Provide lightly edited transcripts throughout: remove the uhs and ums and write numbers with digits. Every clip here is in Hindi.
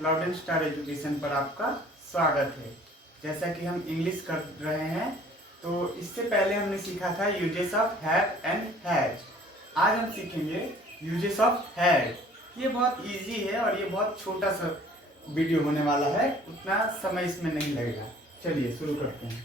क्लाउड एंड स्टार एजुकेशन पर आपका स्वागत है। जैसा कि हम इंग्लिश कर रहे हैं, तो इससे पहले हमने सीखा था uses of have and has. आज हम सीखेंगे यूजेस ऑफ हैड। ये बहुत इजी है और ये बहुत छोटा सा वीडियो होने वाला है, उतना समय इसमें नहीं लगेगा। चलिए शुरू करते हैं।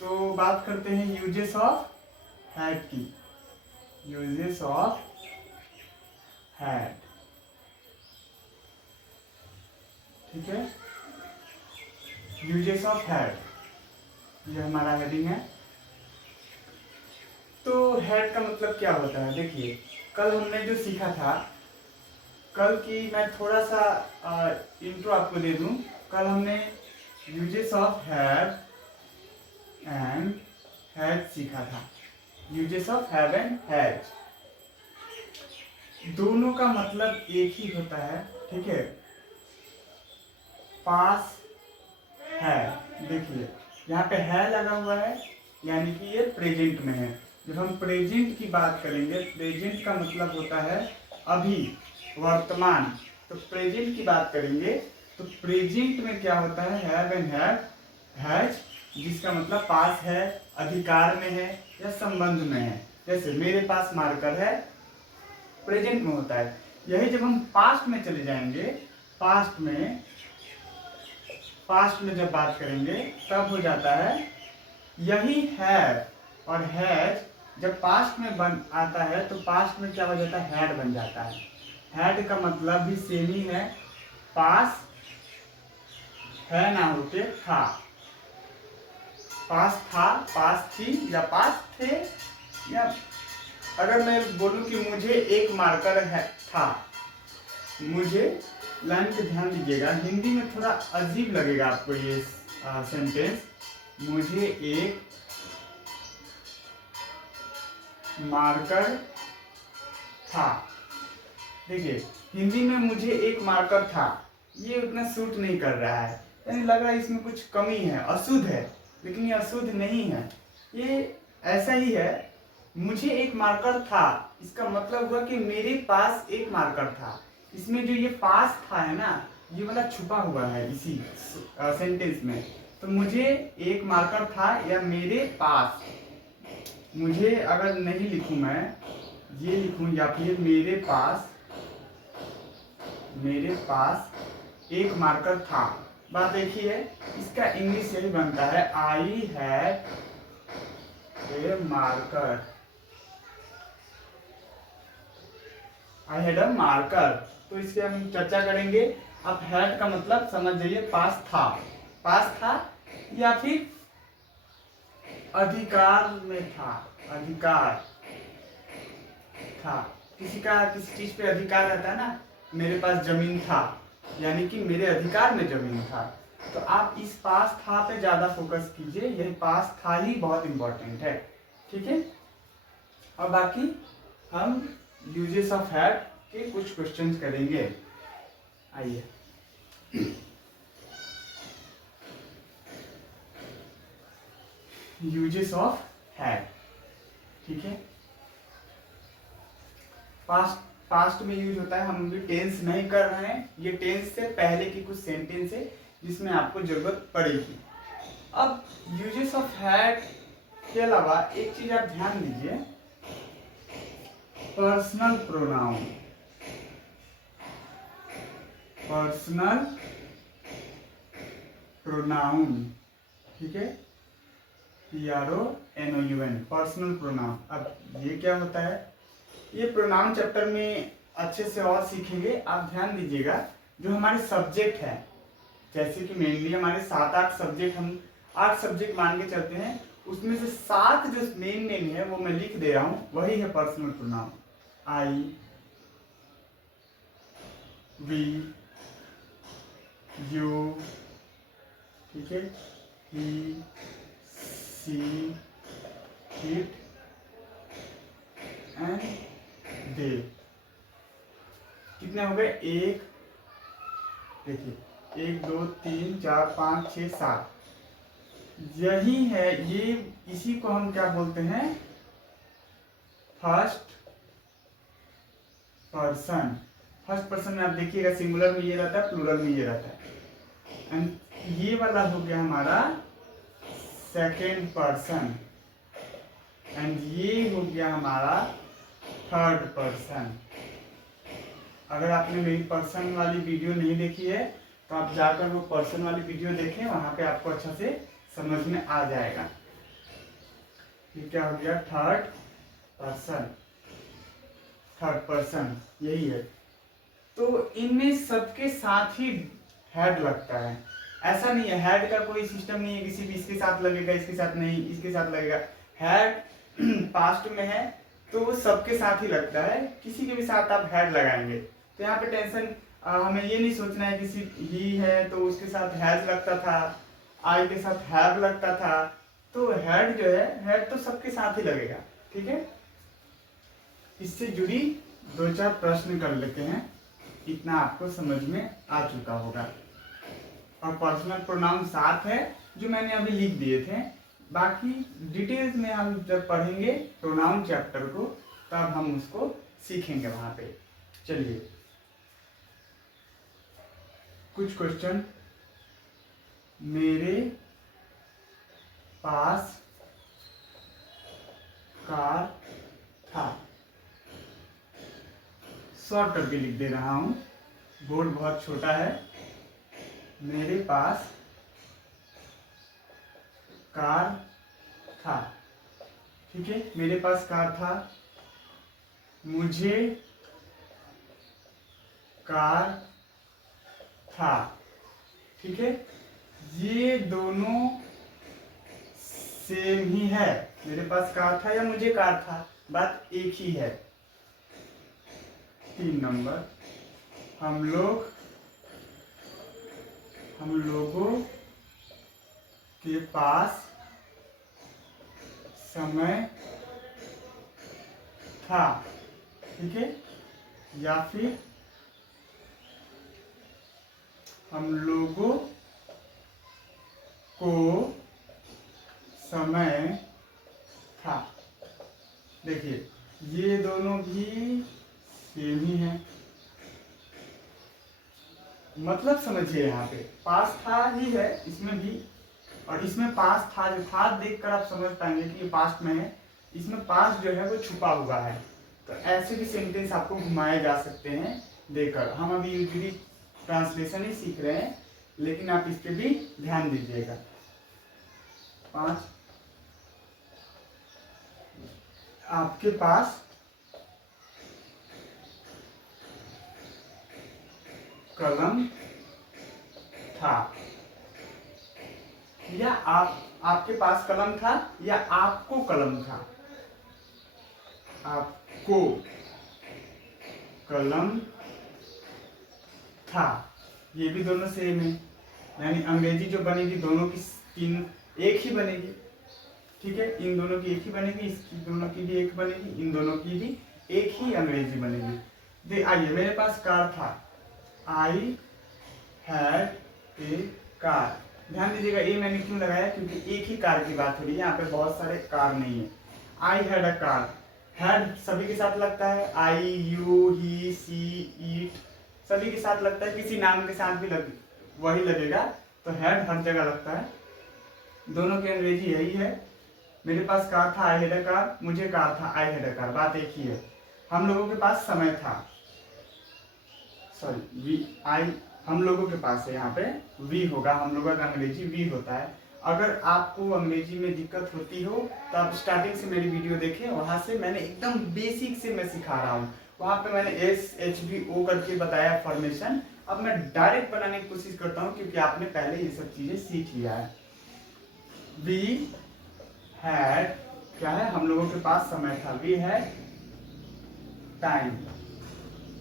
तो बात करते हैं यूजेस ऑफ हैड की। यूजेस ऑफ हैड, ठीक है। यूजेस ऑफ हैड, ये हमारा हेडिंग है। तो हैड का मतलब क्या होता है? देखिए, कल हमने जो सीखा था, कल की मैं थोड़ा सा इंट्रो आपको दे दूं। कल हमने uses of have and has सीखा था। Uses of have and has, दोनों का मतलब एक ही होता है, ठीक है। पास है, देखिए यहाँ पे है लगा हुआ है, यानी कि ये प्रेजेंट में है। जब हम प्रेजेंट की बात करेंगे, प्रेजेंट का मतलब होता है अभी, वर्तमान। तो प्रेजेंट की बात करेंगे तो प्रेजेंट में क्या होता है? हैव एंड हैज, जिसका मतलब पास है, अधिकार में है या संबंध में है। जैसे मेरे पास मार्कर है, प्रेजेंट में होता है। यही जब हम पास्ट में चले जाएंगे, पास्ट में जब बात करेंगे तब हो जाता है यही हैव और हैज। जब पास्ट में बन आता है तो पास्ट में क्या हो जाता है? हैड बन जाता है। हैड का मतलब भी सेम ही है, पास है ना होके था। पास था, पास थी या पास थे। या अगर मैं बोलूं कि मुझे एक मार्कर है था, मुझे, लाइन पे ध्यान दीजिएगा, हिंदी में थोड़ा अजीब लगेगा आपको ये सेंटेंस। मुझे एक मार्कर था। देखिए, हिंदी में मुझे एक मार्कर था, ये उतना सूट नहीं कर रहा है, यानी लग रहा है इसमें कुछ कमी है, अशुद्ध है। लेकिन ये अशुद्ध नहीं है, ये ऐसा ही है। मुझे एक मार्कर था, इसका मतलब हुआ कि मेरे पास एक मार्कर था। इसमें जो ये पास था है ना, ये वाला छुपा हुआ है इसी सेंटेंस में। तो मुझे एक मार्कर था या मेरे पास, मुझे अगर नहीं लिखूं मैं, ये लिखूं या फिर मेरे पास एक मार्कर था, बात एक ही है। इसका इंग्लिश यही बनता है, I had a marker. I had a marker. तो इसके हम चर्चा करेंगे। अब हैड का मतलब समझ जाइए, पास था या फिर अधिकार में था। अधिकार था, किसी चीज पे अधिकार रहता है ना। मेरे पास जमीन था, यानी कि मेरे अधिकार में जमीन था। तो आप इस पास था पे ज्यादा फोकस कीजिए, यही पास था ही बहुत इंपॉर्टेंट है, ठीक है। और बाकी हम यूजेस ऑफ हैड के कुछ क्वेश्चंस करेंगे। आइए, यूजेस ऑफ हैड, ठीक है। पास्ट में यूज होता है, हम भी टेंस नहीं कर रहे हैं, ये टेंस से पहले की कुछ सेंटेंस है जिसमें आपको जरूरत पड़ेगी। अब यूजेस ऑफ हैड के अलावा एक चीज आप ध्यान दीजिए, पर्सनल प्रोनाउन। पर्सनल प्रोनाउन, ठीक है, PRONOUN, पर्सनल प्रोनाउन। अब ये क्या होता है? ये प्रोनाउन चैप्टर में अच्छे से और सीखेंगे, आप ध्यान दीजिएगा। जो हमारे सब्जेक्ट है, जैसे कि मेनली हमारे 7-8 सब्जेक्ट, हम 8 सब्जेक्ट मान के चलते हैं, उसमें से 7 जो मेन है वो मैं लिख दे रहा हूँ, वही है personal pronoun. I, we, you, ठीक है, ही, सी, इट एंड दे। कितने हो गए? एक, देखिए, 1 2 3 4 5 6 7, यही है। ये इसी को हम क्या बोलते हैं? First person. फर्स्ट पर्सन में आप देखिएगा सिंगुलर में ये रहता है, प्लूरल में ये रहता है। एंड ये वाला हो गया हमारा सेकेंड पर्सन एंड ये हो गया हमारा थर्ड पर्सन। अगर आपने मेरी पर्सन वाली वीडियो नहीं देखी है तो आप जाकर वो पर्सन वाली वीडियो देखें, वहां पे आपको अच्छा से समझ में आ जाएगा। ये क्या हो गया, थर्ड पर्सन, थर्ड पर्सन यही है। तो इनमें सबके साथ ही हेड लगता है, ऐसा नहीं है हेड का कोई सिस्टम नहीं है कि सिर्फ इसके साथ लगेगा, इसके साथ नहीं, इसके साथ लगेगा। हेड पास्ट में है तो वो सबके साथ ही लगता है, किसी के भी साथ आप हेड लगाएंगे। तो यहाँ पे टेंशन हमें ये नहीं सोचना है कि सिर्फ ही है तो उसके साथ हैज लगता था, आई के साथ हैव लगता था। तो हेड जो है, हेड तो सबके साथ ही लगेगा। ठीक है, इससे जुड़ी 2-4 प्रश्न कर लेते हैं, इतना आपको समझ में आ चुका होगा। और पर्सनल प्रोनाउन 7 है जो मैंने अभी लिख दिए थे, बाकी डिटेल्स में हम जब पढ़ेंगे प्रोनाउन चैप्टर को तब हम उसको सीखेंगे वहां पे। चलिए कुछ क्वेश्चन। मेरे पास कार था, शॉर्ट करके लिख दे रहा हूं, बोर्ड बहुत छोटा है। मेरे पास कार था, ठीक है, मेरे पास कार था। मुझे कार था, ठीक है, ये दोनों सेम ही है। मेरे पास कार था या मुझे कार था, बात एक ही है। 3 नंबर, हम लोगों के पास समय था, ठीक है, या फिर हम लोगों को समय था। देखिए ये दोनों भी सेम ही है, मतलब समझिए यहाँ पे पास था ही है इसमें भी, और इसमें पास था, जो था देखकर आप समझ पाएंगे कि ये पास्ट में है, इसमें पास जो है वो छुपा हुआ है। तो ऐसे भी सेंटेंस आपको घुमाए जा सकते हैं देखकर। हम अभी यूजुअली ट्रांसलेशन ही सीख रहे हैं, लेकिन आप इस पे भी ध्यान दीजिएगा। 5, आपके पास कलम था, या आपके पास कलम था या आपको कलम था। आपको कलम था, ये भी दोनों सेम है, यानी अंग्रेजी जो बनेगी दोनों की 3 एक ही बनेगी, ठीक है, इन दोनों की एक ही बनेगी, इसकी दोनों की भी एक बनेगी, इन दोनों की भी एक ही अंग्रेजी बनेगी। आइए, मेरे पास कार था, आई हैड ए कार। ध्यान दीजिएगा ये मैंने क्यों लगाया, क्योंकि एक ही कार की बात हो रही है, यहाँ पे बहुत सारे कार नहीं है। I had a car, had सभी के साथ लगता है, आई, यू, ही, सी, इट सभी के साथ लगता है, किसी नाम के साथ भी वही लगेगा, तो हैड हर जगह लगता है। दोनों की अंग्रेजी यही है। मेरे पास कार था, आई हैड अ कार, मुझे कार था, आई हैड अ कार, बात एक ही है। हम लोगों के पास समय था, सॉरी हम लोगों के पास है, यहाँ पे वी होगा, हम लोगों का अंग्रेजी वी होता है। अगर आपको अंग्रेजी में दिक्कत होती हो तो आप स्टार्टिंग से मेरी वीडियो देखें, वहां से मैंने एकदम बेसिक से मैं सिखा रहा हूँ, वहां पे मैंने SHVO करके बताया फॉर्मेशन। अब मैं डायरेक्ट बनाने की कोशिश करता हूँ क्योंकि आपने पहले ये सब चीजें सीख लिया है। वी हैड क्या है, हम लोगों के पास समय था, वी हैड टाइम,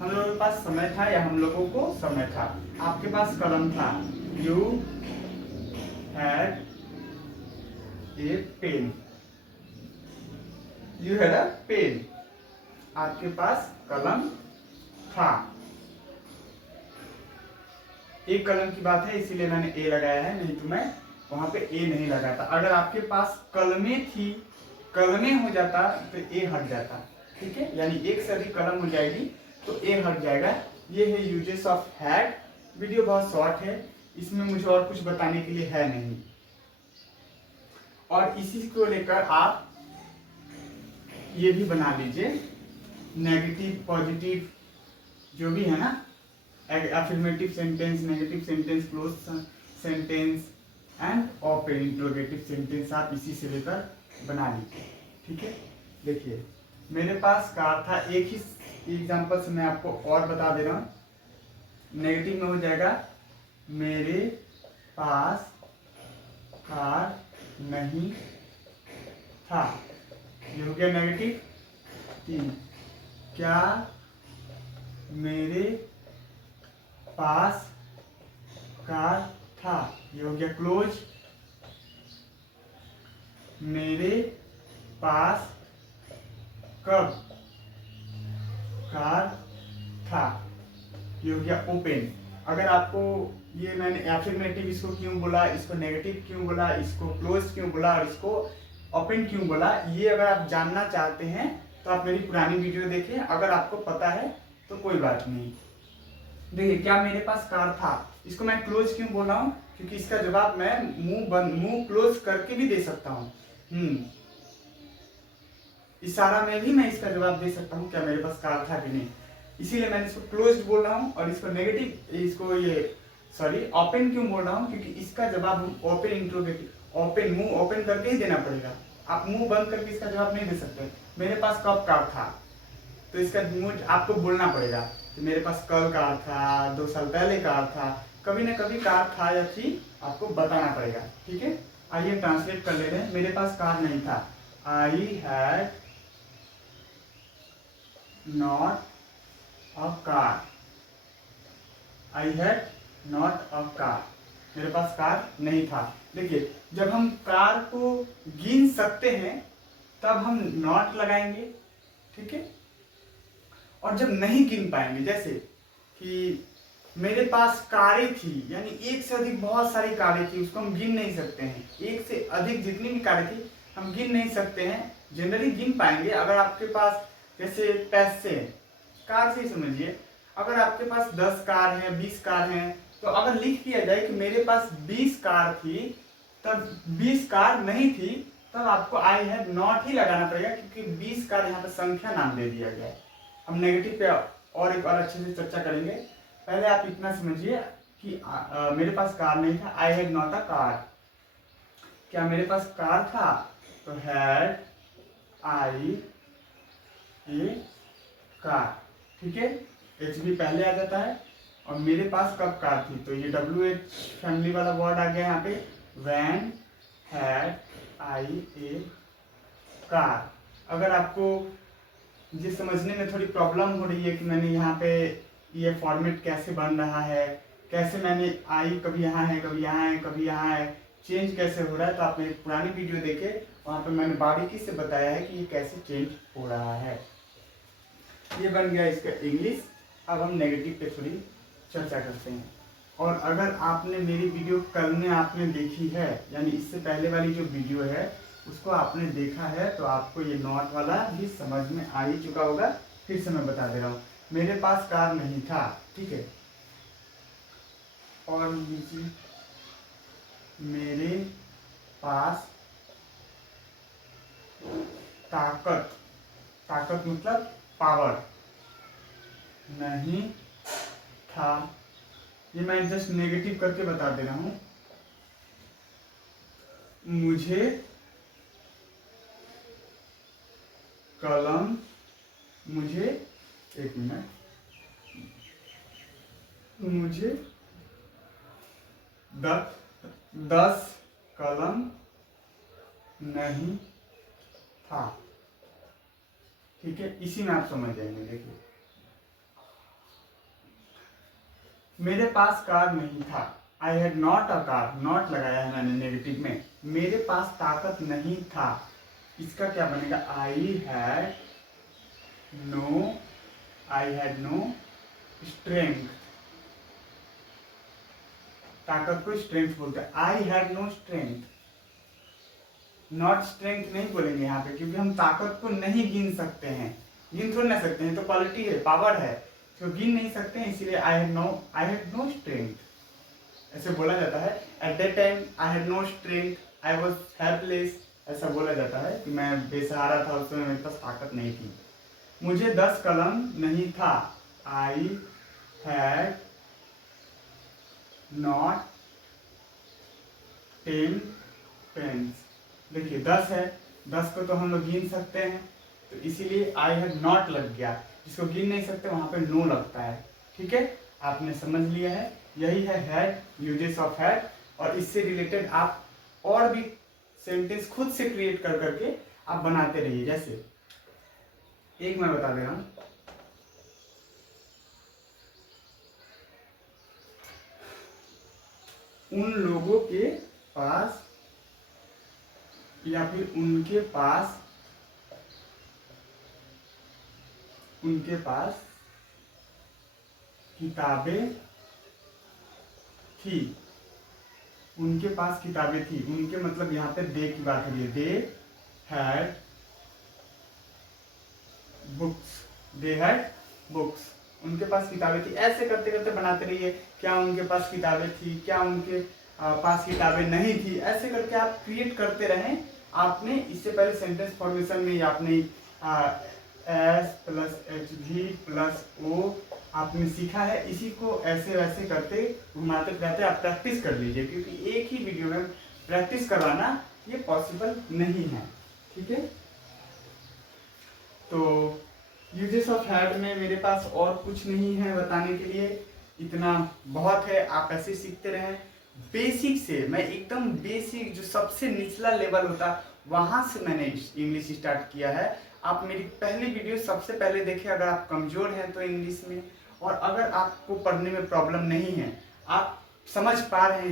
हम लोगों के पास समय था या हम लोगों को समय था। आपके पास कलम था, you had a pen, you had a pen, आपके पास कलम था। एक कलम की बात है इसीलिए मैंने ए लगाया है, नहीं तो मैं वहां पे ए नहीं लगाता। अगर आपके पास कलमें थी, कलमें हो जाता तो ए हट जाता, ठीक है, यानी एक से अधिक कलम हो जाएगी तो ए हट जाएगा, ये है यूजेस ऑफ हैड। वीडियो बहुत शॉर्ट है, इसमें मुझे और कुछ बताने के लिए है नहीं। और इसी को लेकर आप ये भी बना लीजिए, नेगेटिव पॉजिटिव जो भी है ना, affirmative sentence, negative sentence, clause sentence and open interrogative sentence आप इसी से लेकर बना लीजिए। ठीक है, देखिए मेरे पास कार था, एक ही एग्जांपल से मैं आपको और बता दे रहा हूँ। नेगेटिव में हो जाएगा मेरे पास कार नहीं था, ये हो गया नेगेटिव। 3, क्या मेरे पास कार था, ये हो गया क्लोज। मेरे पास कब कार था, ये हो गया ओपन। अगर आपको ये मैंने एफर्मेटिव इसको क्यों बोला, इसको नेगेटिव क्यों बोला, इसको क्लोज क्यों बोला और इसको ओपन क्यों बोला, ये अगर आप जानना चाहते हैं तो आप मेरी पुरानी वीडियो देखें। अगर आपको पता है तो कोई बात नहीं। देखिए क्या मेरे पास कार था, इसको मैं क्लोज क्यों बोल रहा हूँ, क्योंकि इसका जवाब मैं मुंह क्लोज करके भी दे सकता हूँ। इशारा में भी मैं इसका जवाब दे सकता हूँ क्या मेरे पास कार था कि नहीं, इसीलिए मैंने इसको क्लोज बोल रहा हूँ। और इसको नेगेटिव, इसको ये सॉरी ओपन क्यों बोल रहा हूँ, क्योंकि इसका जवाब हम ओपन इंट्रोगेटिव, ओपन मुंह ओपन करके ही देना पड़ेगा। आप मुंह बंद करके इसका जवाब नहीं दे सकते। मेरे पास कब कार था, तो इसका मुझे आपको बोलना पड़ेगा कि मेरे पास कल कार था, 2 साल पहले कार था, कभी ना कभी कार था या थी, आपको बताना पड़ेगा। ठीक है, आइए ट्रांसलेट कर ले रहे हैं। मेरे पास कार नहीं था, I had not a car, I had not a car, मेरे पास कार नहीं था। देखिए जब हम कार को गिन सकते हैं तब हम नॉट लगाएंगे, ठीक है। और जब नहीं गिन पाएंगे, जैसे कि मेरे पास कारें थी, यानी एक से अधिक बहुत सारी कारें थी, उसको हम गिन नहीं सकते हैं। एक से अधिक जितनी भी कारें थी हम गिन नहीं सकते हैं, जनरली गिन पाएंगे अगर आपके पास, जैसे पैसे, कार से ही समझिए, अगर आपके पास 10 कार हैं, 20 कार हैं, तो अगर लिख दिया जाए कि मेरे पास 20 कार थी, तब 20 कार नहीं थी, तब आपको आई हैड नॉट ही लगाना पड़ेगा, क्योंकि 20 कार यहाँ पे संख्या नाम दे दिया गया है। हम नेगेटिव पे और एक और अच्छे से चर्चा करेंगे। पहले आप इतना समझिए कि मेरे पास कार नहीं था, I had not a car. क्या मेरे पास कार था, तो हैड आई ए कार, ठीक है। एच बी पहले आ जाता है। और मेरे पास कब कार थी, तो ये WH फैमिली वाला वर्ड आ गया यहाँ पे, when had I A car. अगर आपको ये समझने में थोड़ी प्रॉब्लम हो रही है कि मैंने यहाँ पे ये फॉर्मेट कैसे बन रहा है, कैसे मैंने आई कभी यहाँ है, कभी यहाँ है, कभी यहाँ है, चेंज कैसे हो रहा है, तो आप मेरी पुरानी वीडियो देखें, वहाँ पे मैंने बारीकी से बताया है कि ये कैसे चेंज हो रहा है। ये बन गया इसका इंग्लिश। अब हम नेगेटिव पे थोड़ी चर्चा करते हैं। और अगर आपने मेरी वीडियो कल में आपने देखी है, यानी इससे पहले वाली जो वीडियो है उसको आपने देखा है, तो आपको ये नॉट वाला भी समझ में आ ही चुका होगा। फिर से मैं बता दे रहा हूँ, मेरे पास कार नहीं था, ठीक है। और लीजिए, मेरे पास ताकत, ताकत मतलब पावर नहीं था। ये मैं जस्ट नेगेटिव करके बता दे रहा हूं। मुझे कलम, मुझे एक मिनट, मुझे 10 कलम नहीं था, ठीक है। इसी में आप समझ जाएंगे। देखिए मेरे पास कार नहीं था, I had not a car, not लगाया है मैंने नेगेटिव में। मेरे पास ताकत नहीं था, इसका क्या बनेगा, आई हैड नो स्ट्रेंथ। ताकत को स्ट्रेंथ बोलते हैं। I had no strength, not strength नहीं बोलेंगे यहाँ पे, क्योंकि हम ताकत को नहीं गिन सकते हैं, गिन थोड़ी ना सकते हैं, तो क्वालिटी है, पावर है। इसको गिन नहीं सकते हैं, इसीलिए आई हैड नो स्ट्रेंथ ऐसे बोला जाता है। At that time I had no strength, I was helpless, ऐसा बोला जाता है कि मैं बेसहारा था, उस समय मेरे पास ताकत नहीं थी। मुझे 10 कलम नहीं था, आई हैड नॉट 10 पेन्स। देखिए 10 है, 10 को तो हम लोग गिन सकते हैं, तो इसीलिए आई हैड नॉट लग गया। जिसको गिन नहीं सकते वहां पे नो लगता है। ठीक है, आपने समझ लिया है। यही है हैड, यूजेस ऑफ हैड। और इससे रिलेटेड आप और भी सेंटेंस खुद से क्रिएट कर करके आप बनाते रहिए। जैसे एक मैं बता दे रहा हूं, उन लोगों के पास या फिर उनके पास किताबें थी। उनके पास किताबें थी, उनके मतलब यहाँ पे दे की बात हो रही है। दे हैड बुक्स, उनके पास किताबें थी। ऐसे करते करते बनाते रहिए। क्या उनके पास किताबें थी, क्या उनके पास किताबें नहीं थी, ऐसे करके आप क्रिएट करते रहें। आपने इससे पहले सेंटेंस फॉर्मेशन में आपने S plus H V plus O आपने सीखा है। इसी को ऐसे वैसे करते घुमाते फिराते आप प्रैक्टिस कर लीजिए, क्योंकि एक ही वीडियो में प्रैक्टिस करवाना ये पॉसिबल नहीं है। ठीक है, तो यूजेस ऑफ हैड में मेरे पास और कुछ नहीं है बताने के लिए, इतना बहुत है। आप ऐसे सीखते रहें बेसिक से। मैं एकदम बेसिक जो सबसे निचला लेवल होता वहां से मैंने इंग्लिश स्टार्ट किया है। आप मेरी पहली वीडियो सबसे पहले देखें अगर आप कमजोर हैं तो इंग्लिश में, और अगर आपको पढ़ने में प्रॉब्लम नहीं है, आप समझ पा रहे हैं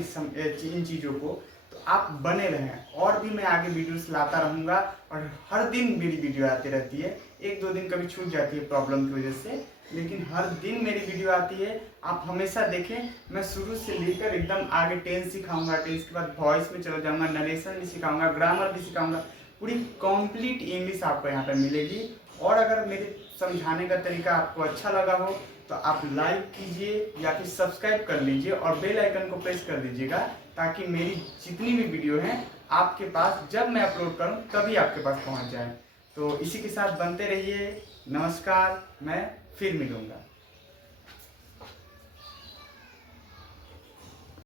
इन चीज़ों को, तो आप बने रहें। और भी मैं आगे वीडियोस लाता रहूँगा, और हर दिन मेरी वीडियो आती रहती है। एक दो दिन कभी छूट जाती है प्रॉब्लम की वजह से, लेकिन हर दिन मेरी वीडियो आती है। आप हमेशा देखें, मैं शुरू से लेकर एकदम आगे टेंस सिखाऊंगा, टेंस के बाद वॉइस में चला जाऊंगा, नरेशन भी सिखाऊंगा, ग्रामर भी सिखाऊंगा। पूरी कंप्लीट इंग्लिश आपको यहाँ पर मिलेगी। और अगर मेरे समझाने का तरीका आपको अच्छा लगा हो तो आप लाइक कीजिए या फिर सब्सक्राइब कर लीजिए और बेल आइकन को प्रेस कर दीजिएगा, ताकि मेरी जितनी भी वीडियो हैं आपके पास जब मैं अपलोड करूं तभी आपके पास पहुंच जाए। तो इसी के साथ बनते रहिए। नमस्कार, मैं फिर मिलूंगा।